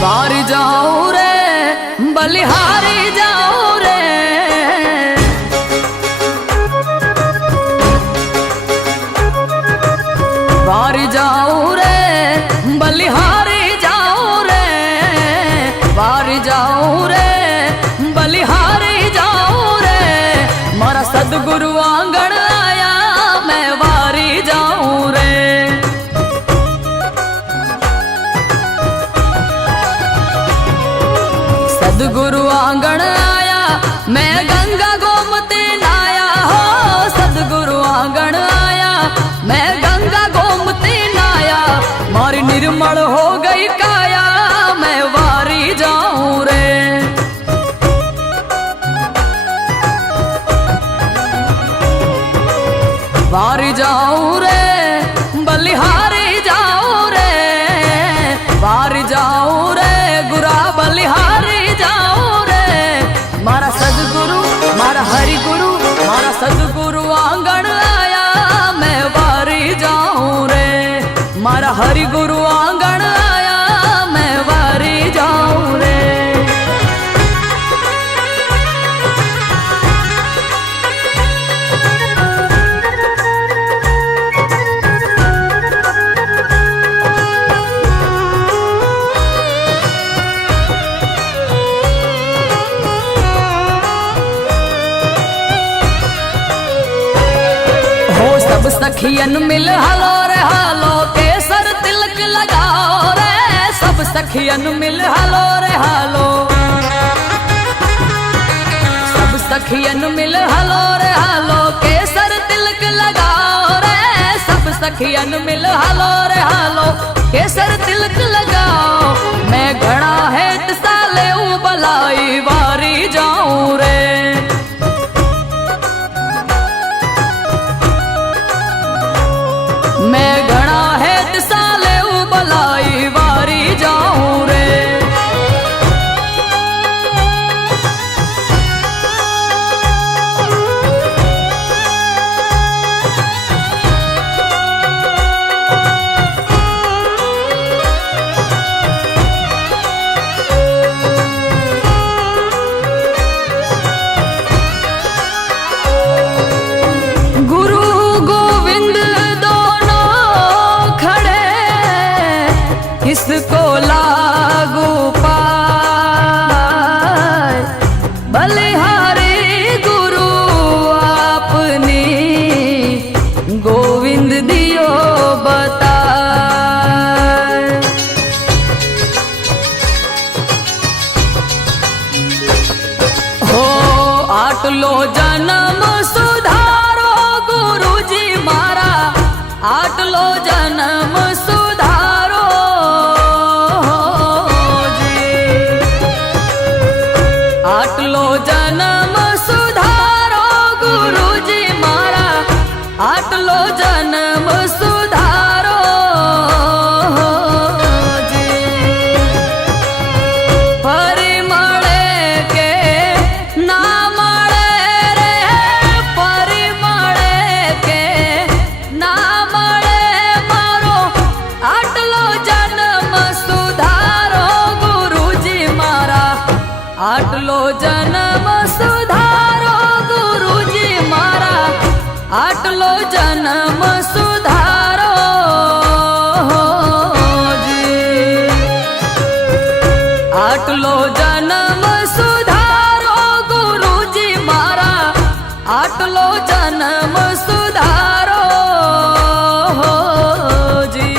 बारी जाऊं रे बलिहारी जाऊं रे, बारी जाऊं रे बलिहारी जाऊं रे, बारी जाऊं रे बलिहारी जाऊं रे। मारा सदगुरु आंगण आया मैं वारी जाऊं रे। सदगुरु आंगण आया मैं गंगा गोमती नाया हो, सदगुरु आंगण आया मैं गंगा गोमती नाया। मारी निर्मल हो गई काया मैं वारी जाऊं रे। वारी जाऊं रे बलिहारी जाऊं रे, वारी जाऊं रे गुरा बलिहारी जाऊं रे। मारा सदगुरु मारा हरि गुरु मारा सदगुरु आंगण आया मैं वारी जाऊं रे। मारा हरि गुरु आंगण आया मैं वारी जाऊं रे। सब सखियन मिल हालो रे हालो केसर तिलक लगाओ रे, सब सखियन मिल हालो रे हालो, सब सखियन मिल हालो रे हालो केसर तिलक लगाओ रे, सब सखियन मिल हालो रे हालो केसर तिलक लगाओ। मैं घड़ा है साले बलाई वारी जाऊं रे। मैं घड़ा है साले बलाई वारी जाऊं रे। गुरु गोविंद किसको लागू पाए, बलिहारी गुरु आपनी गोविंद दियो बताए। हो आटलो जन्म सुधारो गुरु जी मारा, आटलो जन्म सुधारो आटलो जन्म सुधारो गुरु जी मारा, आटलो जन्म सुधारो जी। फरी मळे के ना मळे रे, फरी मळे के ना मळे मारो आटलो जन्म सुधारो गुरु जी मारा, आटलो जन्म सुधारो गुरु जी मारा, आटलो जन्म सुधारो जी। आटलो जन्म सुधारो गुरु जी मारा, आटलो जन्म सुधारो जी।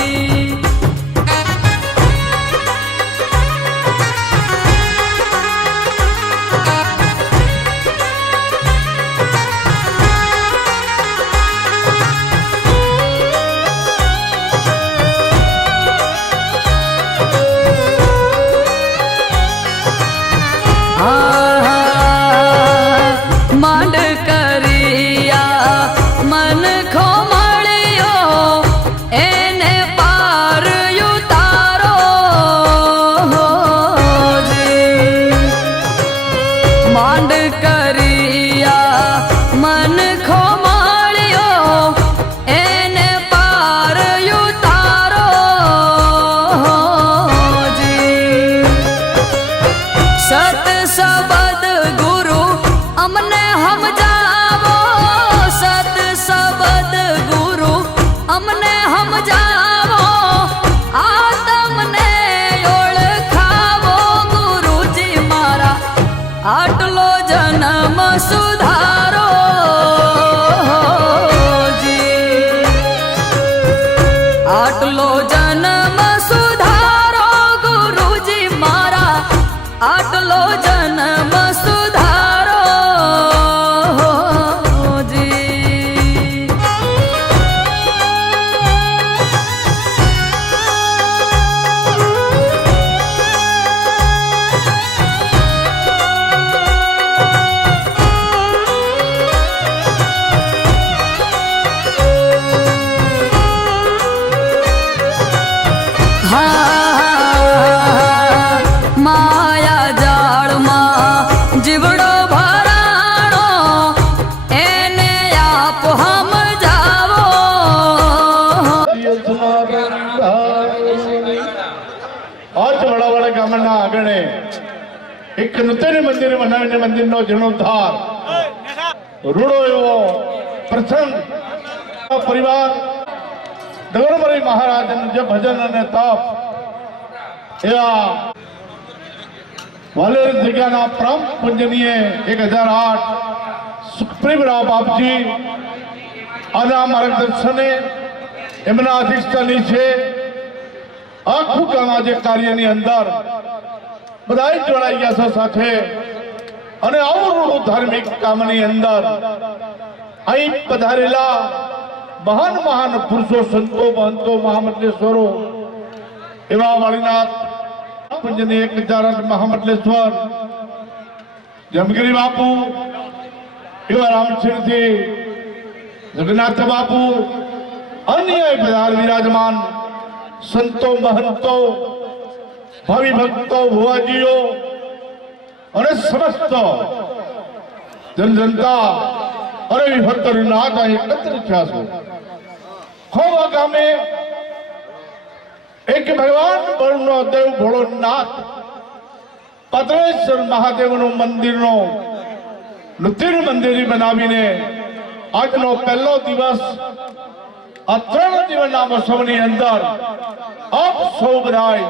આટલો જન્મ સુધારો જી. માયા જાળમાં જીવડો ભરાણો એને આપ સમજાવો. આજ વડાવાડા ગામના આંગણે એક નૂતન મંદિર બનાવીને મંદિરનો જીર્ણોદ્ધાર રૂડો એવો પ્રસંગ પરિવાર ડગરમરી મહારાજનું જે ભજન અને તપ એવા વાલેર જગ્યાના પરમ પૂજનીય 1008 સુખપ્રેમ રાવ બાપજી આના માર્ગદર્શને એમના અધિષ્ઠાની છે આખું સામાજિક કાર્યની અંદર બધા જોડાઈ ગયા છો સાથે અને આવું ધાર્મિક કામની અંદર અહીં પધારેલા મહાન મહાન પુરુષો સંતો મહંતો મહામંડલેશ્વરો એવા વાળીનાથ પૂજનીય 1008 મહામંડલેશ્વર જમગીરી બાપુ એવા રામચંદ્રજી જગન્નાથ બાપુ અન્ય પધાર વિરાજમાન સંતો મહંતો ભાવિ ભક્તો ભુવાજીઓ અને સમસ્ત જનજનતા અરે વિભક્તનાથ એકત્ર થયા છો. ખોવા ગામે એક ભગવાન બળનો દેવ ભોળોનાથ પદ્રેશ્વર મહાદેવનું મંદિરનો નૂતન મંદિર બનાવીને આજનો પહેલો દિવસ આ 3 દિવસના મહોત્સવની અંદર આપ સૌ બધાય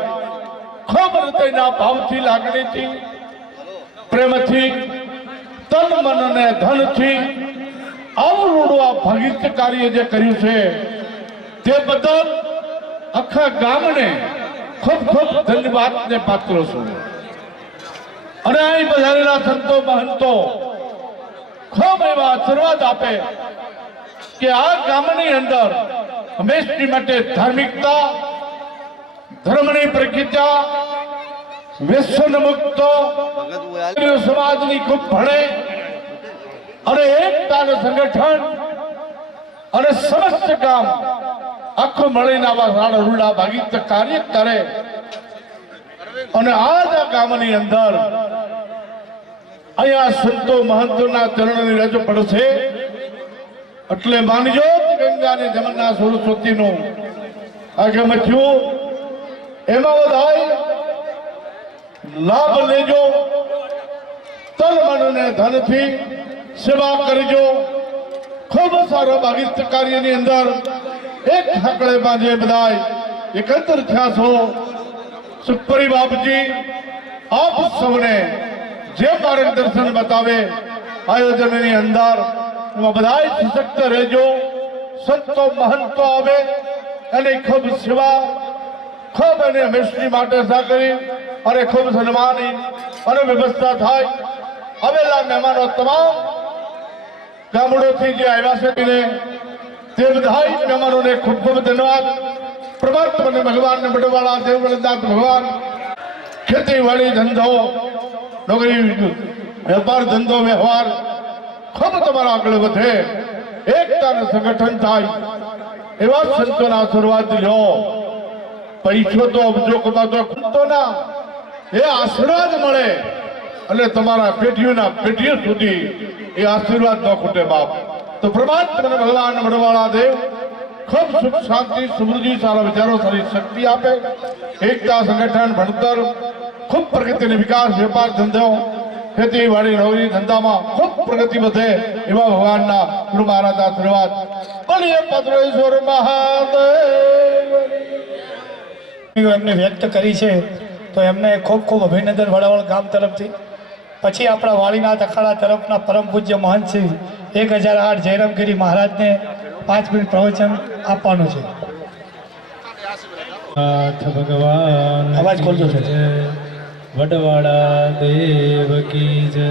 ખૂબ હૃદયના ભાવથી લાગણીથી પ્રેમથી તન મન અને ધનથી આવું આ ભગીરથ કાર્ય જે કર્યું છે તે બદલ આખા ગામને ખૂબ ખૂબ ધન્યવાદને પાત્ર છું. અને અહીં પધારેલા સંતો મહંતો ખૂબ એવા આશીર્વાદ આપે કે આ ગામની અંદર હંમેશની માટે ધાર્મિકતા ધર્મની પ્રતિષ્ઠા વ્યસન મુક્ત સમાજની ખૂબ ભણે અને એકતા અને સંગઠન અને સમસ્ત કામ આખું મળીને આવા સાડા રૂડા ભાગીત કાર્ય કરે. અને આ જ ગામની અંદર અહીંયા સંતો મહંતોના ચરણની રજ પડશે એટલે માનજો ગંગાને જમના સરસ્વતીનું આગમ થયું એમાં બધાય લાભ લેજો. તન મન અને ધનથી સેવા કરજો. ખૂબ સારો ભાગીત કાર્યની અંદર એક હાકડેમાં જે બધાય એકત્ર થયા છો સુખપરી બાપજી આપ સૌને જે માર્ગદર્શન બતાવે આયોજનની અંદર એમાં બધાય સશક્ત રહેજો. સંતો મહંતો આવે અને ખૂબ સેવા ખૂબ એને હંમેશની માટે સાકરી અને ખૂબ સન્માની અને વ્યવસ્થા થાય. આવેલા મહેમાનો તમામ ગામડોથી જે આવ્યા છે તે બધા મહેમાનોને ખૂબ ખૂબ ધન્યવાદ. પરમાત્માને ભગવાનને બડવાળા દેવગણનાથ ભગવાન ખેતીવાડી ધંધો નોકરી વેપાર ધંધો વ્યવહાર ખૂબ તમારા આગળ વધે એકતા અને સંગઠન થાય એવા સંતોના આશીર્વાદ લો. પૈસો તો અબજો કમાતો ખૂટતો ના એ આશીર્વાદ મળે અને તમારા પેઢીઓના પેઢીઓ સુધી એ આશીર્વાદ ન ખૂટે બાપ. તો પરમાત્માને ભગવાન વડવાળા દેવ ખૂબ સુખ શાંતિ સમૃદ્ધિ સારા વિચારો સારી શક્તિ આપે. એકતા સંગઠન ભણતર ખૂબ પ્રગતિ અને વિકાસ વેપાર ધંધો ખેતીવાડી નોકરી ધંધામાં ખૂબ પ્રગતિ વધે એવા ભગવાનના ગુરુ મહારાજના આશીર્વાદ. બોલીએ પદ્રેશ્વર મહાદેવ. એમને વ્યક્ત કરી છે તો એમને ખૂબ ખૂબ અભિનંદન વડાવળ ગામ તરફથી. પછી આપણા વાળીનાથ અખાડા તરફના પરમ પૂજ્ય મહંત શ્રી 1008 જયરામગીરી મહારાજને 5 મિનિટ પ્રવચન આપવાનું છે. ભગવાન અવાજ ખોલજો છે. વડવાળા દેવ કી જય,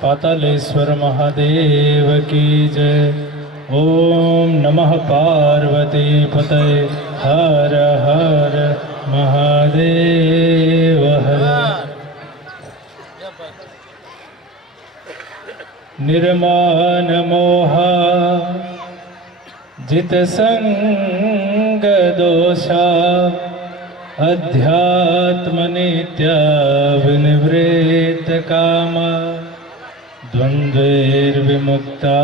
પાતાલેશ્વર મહાદેવ કી જય. ઓમ નમઃ પાર્વતી પતય, હર હર મહાદેવ હર. निर्माण मोहा जित संग दोषा, अध्यात्म नित्य विनिवृत्त कामा, द्वंद्वैर विमुक्ता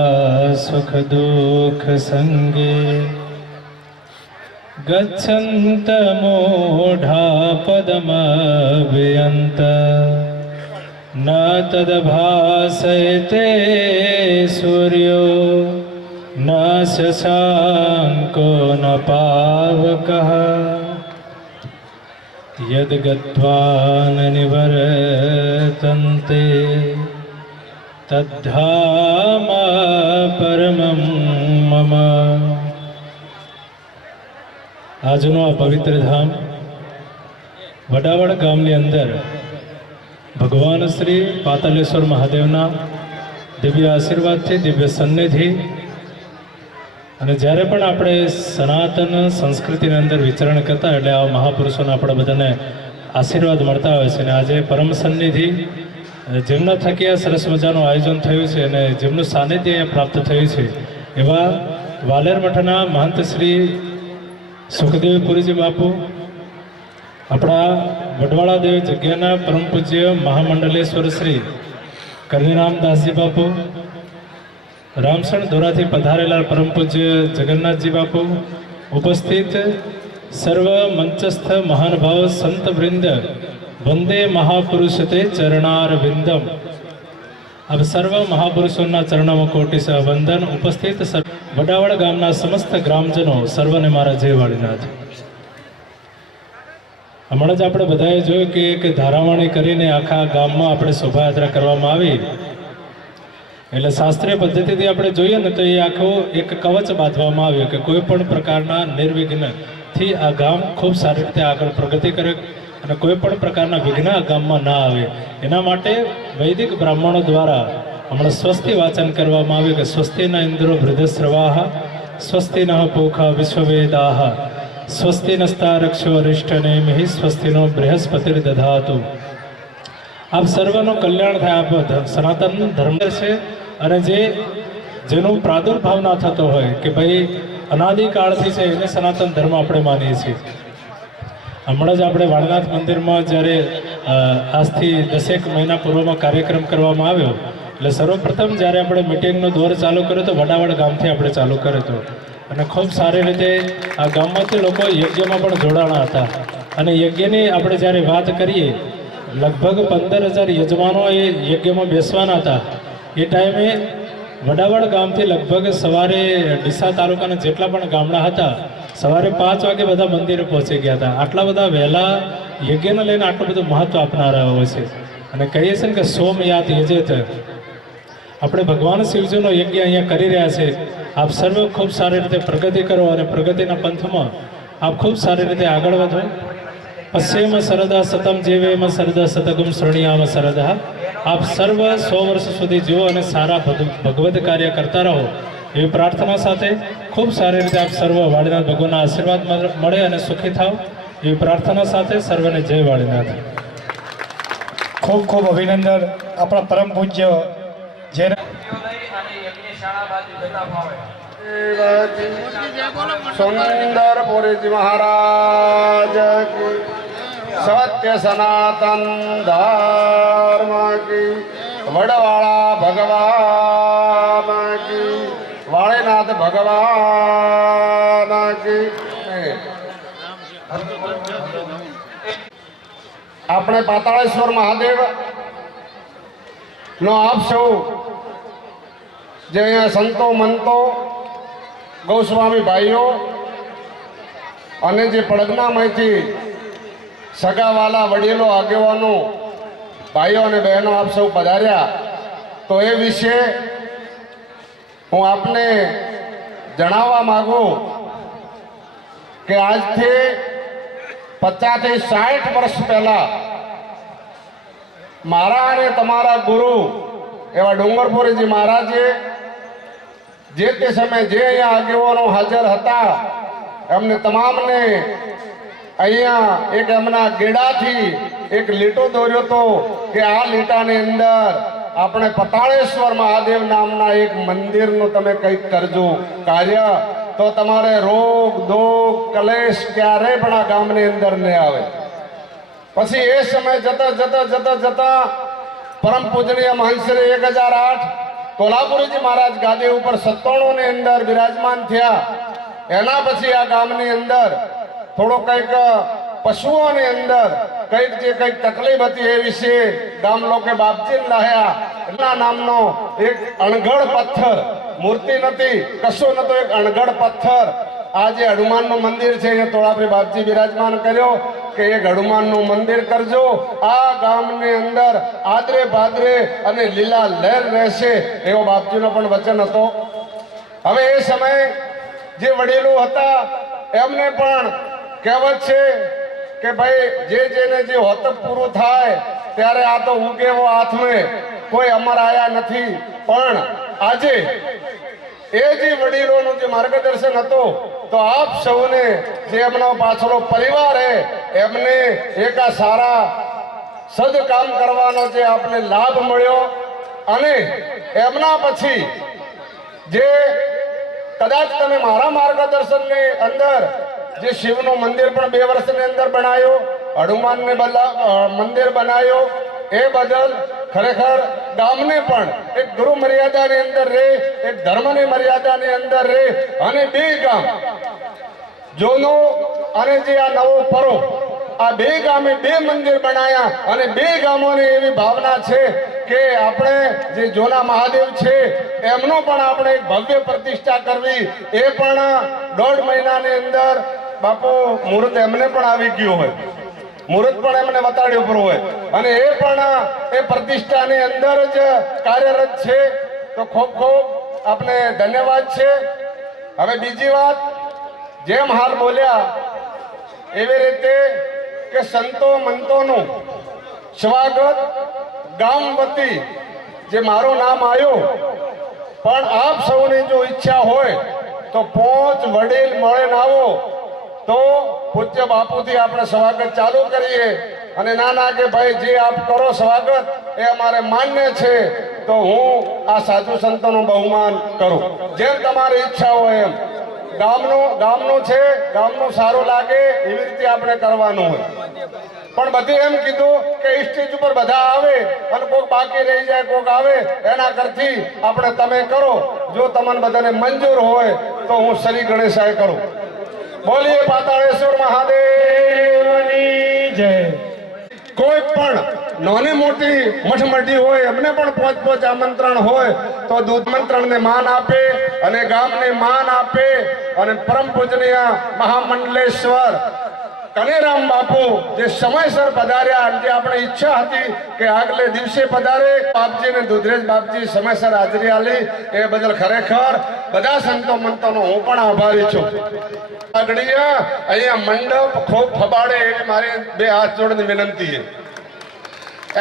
सुख दुख संगे, गच्छन्त मूढ़ा पदमव्यन्त, न तद्भासयते सूर्यो न शशाङ्को न पावकः, यद्गत्वा न निवर्तन्ते तद्धाम परमं मम. આજનું આ પવિત્ર ધામ વડાવડ ગામની અંદર ભગવાન શ્રી પાતાલેશ્વર મહાદેવના દિવ્ય આશીર્વાદથી, દિવ્ય સન્નિધિ, અને જ્યારે પણ આપણે સનાતન સંસ્કૃતિની અંદર વિચરણ કરતા એટલે આ મહાપુરુષોના આપણે બધાને આશીર્વાદ મળતા હોય છે. અને આજે પરમ સન્નિધિ જેમના થકી આ સરસ મજાનું આયોજન થયું છે અને જેમનું સાનિધ્ય અહીંયા પ્રાપ્ત થયું છે એવા વાલેર મઠના મહંત શ્રી સુખદેવપુરીજી બાપુ, આપણા વડવાળા દેવ જગ્યાના પરમ પૂજ્ય મહામંડલેશ્વર શ્રી કરણીરામદાસજી બાપુ, રામસણ ધોરાથી પધારેલા પરમ પૂજ્ય જગન્નાથજી બાપુ, ઉપસ્થિત સર્વ મંચસ્થ મહાનુભાવ સંત વૃંદ, વંદે મહાપુરુષ તે ચરણાર વિંદમ. આપ સર્વ મહાપુરુષોના ચરણોમાં કોટી વંદન. ઉપસ્થિત વડાવડ ગામના સમસ્ત ગ્રામજનો સર્વને મારા જય વાળીનાથ. હમણાં જ આપણે બધાએ જોયું કે એક ધારાવાણી કરીને આખા ગામમાં આપણે શોભાયાત્રા કરવામાં આવી. એટલે શાસ્ત્રીય પદ્ધતિથી આપણે જોઈએ ને તો એ આખું એક કવચ બાંધવામાં આવ્યું કે કોઈ પણ પ્રકારના નિર્વિઘ્નથી આ ગામ ખૂબ સારી રીતે આગળ પ્રગતિ કરે અને કોઈ પણ પ્રકારના વિઘ્ન આ ગામમાં ના આવે. એના માટે વૈદિક બ્રાહ્મણો દ્વારા હમણાં સ્વસ્તિ વાચન કરવામાં આવ્યું કે સ્વસ્તિના ઇન્દ્રો વૃદ્ધસ્રવાહ, સ્વસ્તિનઃ પૂખા વિશ્વવેદાહ, સ્વસ્તિ નસ્તારક્ષો અરિષ્ટનેમિ, સ્વસ્તિનો બૃહસ્પતિર દધાતુ. આપ સર્વનું કલ્યાણ થાય. આપ સનાતન ધર્મ છે અને જેનું પ્રાદુર્ભાવ ના થતો હોય કે ભાઈ અનાદિકાળથી છે એને સનાતન ધર્મ આપણે માનીએ છીએ. હમણાં જ આપણે વાળનાથ મંદિરમાં જ્યારે આજથી 10 મહિના પૂર્વમાં કાર્યક્રમ કરવામાં આવ્યો એટલે સર્વપ્રથમ જ્યારે આપણે મિટિંગનો દોર ચાલુ કર્યો તો વડાવડ ગામથી આપણે ચાલુ કર્યો હતો અને ખૂબ સારી રીતે આ ગામમાંથી લોકો યજ્ઞમાં પણ જોડાણા હતા. અને યજ્ઞની આપણે જ્યારે વાત કરીએ લગભગ 15,000 યજમાનો એ યજ્ઞમાં બેસવાના હતા. એ ટાઈમે વડાવડ ગામથી લગભગ સવારે ડીસા તાલુકાના જેટલા પણ ગામડા હતા સવારે 5 વાગે બધા મંદિરે પહોંચી ગયા હતા. આટલા બધા વહેલા યજ્ઞને લઈને આટલું બધું મહત્વ આપનારા હોય છે. અને કહીએ છીએ ને કે સોમયાત યજેત, આપણે ભગવાન શિવજીનો યજ્ઞ અહીંયા કરી રહ્યા છે. આપ સર્વ ખૂબ સારી રીતે પ્રગતિ કરો અને પ્રગતિના પંથમાં આપ ખૂબ સારી રીતે આગળ વધો. પશ્ચિમ સરદા સતમ જીવેમ સરદા સતગમ શ્રણિયામ સરદા. આપ સર્વ 100 વર્ષ સુધી જીવો અને સારા ભગવદ કાર્ય કરતા રહો એવી પ્રાર્થના સાથે ખૂબ સારી રીતે આપ સર્વ વાળીનાથ ભગવાનના આશીર્વાદ મળે અને સુખી થાવ એવી પ્રાર્થના સાથે સર્વને જય વાળીનાથ. ખૂબ ખૂબ અભિનંદન. આપણા પરમ પૂજ્ય જેને સુંદરપુરી મહારાજ કી, સત્ય સનાતન ધર્મ કી, વડવાળા ભગવાન કી, વાળીનાથ ભગવાન કી. આપણે પાતાળેશ્વર મહાદેવ નો આપ સૌ જે અહીંયા સંતો મંતો ગૌસ્વામી ભાઈઓ અને જે પડગનામાંથી સગાવાલા વડીલો આગેવાનો ભાઈઓ અને બહેનો આપ સૌ પધાર્યા તો એ વિશે હું આપને જણાવવા માંગુ કે આજથી 50 થી 60 વર્ષ પહેલા મારા અને તમારા ગુરુ એવા ડુંગરપુરીજી મહારાજે જે તે સમયે જે અહીંયા આગેવાનો હાજર હતા એમને તમામને અહીંયા એક એમના ગેડાથી એક લીટો દોર્યો હતો કે આ લીટાની અંદર આપણે પતાળેશ્વર મહાદેવ નામના એક મંદિરનું તમે કંઈક કરજો કાર્ય, તો તમારે રોગ દુઃખ કલેશ ક્યારેય પણ આ ગામની અંદર નહીં આવે. પછી એ સમય જતા પરમ પૂજનીય મહંશ્રી 1008 કોલ્હાપુરીજી મહારાજ ગાદી ઉપર 97 ની અંદર બિરાજમાન થયા. એના પછી આ ગામની અંદર થોડો કંઈક પશુઓની અંદર કંઈક જે કંઈક તકલીફ હતી એ વિશે ગામ લોકે બાપજીને લાયા. એના નામનો એક અણઘડ પથ્થર, મૂર્તિ નથી કશું નતો, એક અણઘડ પથ્થર આ જે હનુમાનનું મંદિર છે એ તોળાપરી બાપજી બિરાજમાન કર્યો કે એક હનુમાનનું મંદિર કરજો. આ ગામની અંદર આદરે ભાદરે અને લીલા લહેર રહેશે એવો બાપજીનો પણ વચન હતો. હવે એ સમયે જે વડીલો હતા એમને પણ કહેવત છે કે ભાઈ જેને જે હોતક પૂરું થાય ત્યારે આ તો ઉગેવો હાથમે કોઈ અમર આયા નથી. પણ આજે એ જે વડીલોનું જે માર્ગદર્શન હતો તો આપ સૌને જે એમનો પાછળનો પરિવાર હે એમને એક આ સારા સદકામ કરવાનો જે આપને લાભ મળ્યો. અને એમના પછી જે કદાચ તમે મારા માર્ગદર્શનની અંદર જે શિવનું મંદિર પણ 2 વર્ષની અંદર બનાવ્યો, હનુમાનને મંદિર બનાવ્યો, એ બદલ ખરેખર ગામને પણ એક ગુરુ મર્યાદાની અંદર રહે, એક ધર્મની મર્યાદાની અંદર રહે અને 2 ગામ જોનો અને જે આ નવો પરો આ 2 ગામે 2 મંદિર બનાવ્યા. અને 2 ગામોની એવી ભાવના છે કે આપણે જે જોના મહાદેવ છે એમનો પણ આપણે એક ભવ્ય પ્રતિષ્ઠા કરવી. એ પણ 1.5 મહિનાની અંદર બાપુ મુહૂર્ત એમને પણ આવી ગયું હોય, મુહૂર્ત પણ એમને બતાડ્યું પર હોય અને એ પણ એ પ્રતિષ્ઠાની અંદર જ કાર્યરત છે. તો ખૂબ ખૂબ આપને ધન્યવાદ છે. હવે બીજી વાત, જેમ હાલ બોલ્યા એવી રીતે કે સંતો મંતોનું સ્વાગત ગામ વતી જે મારું નામ આવ્યું, પણ આપ સૌની જો ઈચ્છા હોય તો 5 વડીલ મળીને આવો તો પૂજ્ય બાપુથી આપણે સ્વાગત ચાલુ કરીએ. અને ના કે ભાઈ જે આપ કરો સ્વાગત એ અમારે માન્ય છે તો હું આ સાધુ સંતોનું બહુમાન કરું. જેમ તમારી ઈચ્છા હોય એમ ગામનું છે, ગામનું સારું લાગે એવી રીતે આપણે કરવાનું હોય. પણ બધે એમ કીધું કે સ્ટેજ ઉપર બધા આવે અને કોઈક બાકી રહી જાય, કોઈક આવે, એના કરતી આપણે તમે કરો. જો તમને બધાને મંજૂર હોય તો હું શ્રી ગણેશાય કરું. બોલીએ પાતાળેશ્વર મહાદેવની જય. કોઈ પણ નાની મોટી મઠમટી હોય એમને પણ 5 આમંત્રણ હોય તો દૂધ આમંત્રણને માન આપે અને ગામને માન આપે. અને પરમ પૂજનીય મહામંડલેશ્વર કનેરામ બાપુ જે સમયસર પધાર્યા, જે આપણે ઈચ્છા હતી કે આગલે દિવસે પધારે, બાપજી ને દુધરેજ બાપજી સમયસર હાજરી આલી એ બદલ ખરેખર બધા સંતો મંતોનો હું પણ આભારી છું. અહીંયા મંડપ ખૂબ ફબાડે એવી મારી 2 હાથ જોડની વિનંતી છે.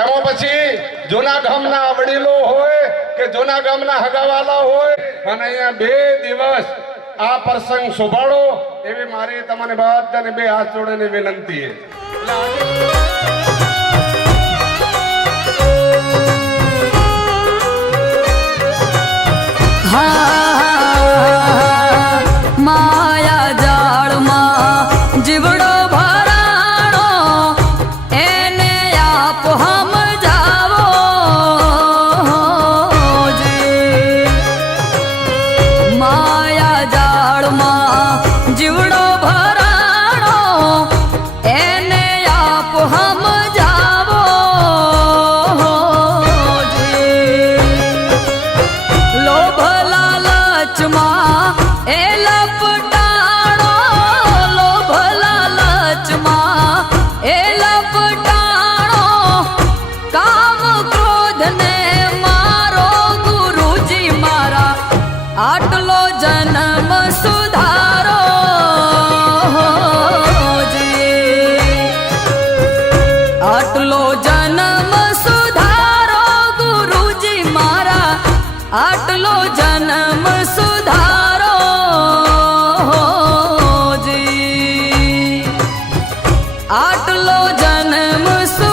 એમાં પછી જૂના ગામના વડીલો હોય કે જૂના ગામના હગાવાલા હોય અને અહીંયા 2 દિવસ આ પ્રસંગ શોભાડો એવી મારી તમને બધાને 2 હાથ જોડીને વિનંતી છે. માયા જાળમાં જીવડો ભરાણો એને આપ હમ જાવો જી. માયા જાળમાં જીવડો ભરાણો એને આપ હમ જાવો જી. લોભ લાલચમાં એ લપટાણો, લોભ લાલચમાં એ લપટાણો, કામ ક્રોધ ને મારો ગુરુજી મારા આટલો જન્મ સુધારો જી. આટલો જન્મ સુધારો આટલો જન્મ સુધારો જી, આટલો જન્મ સુધારો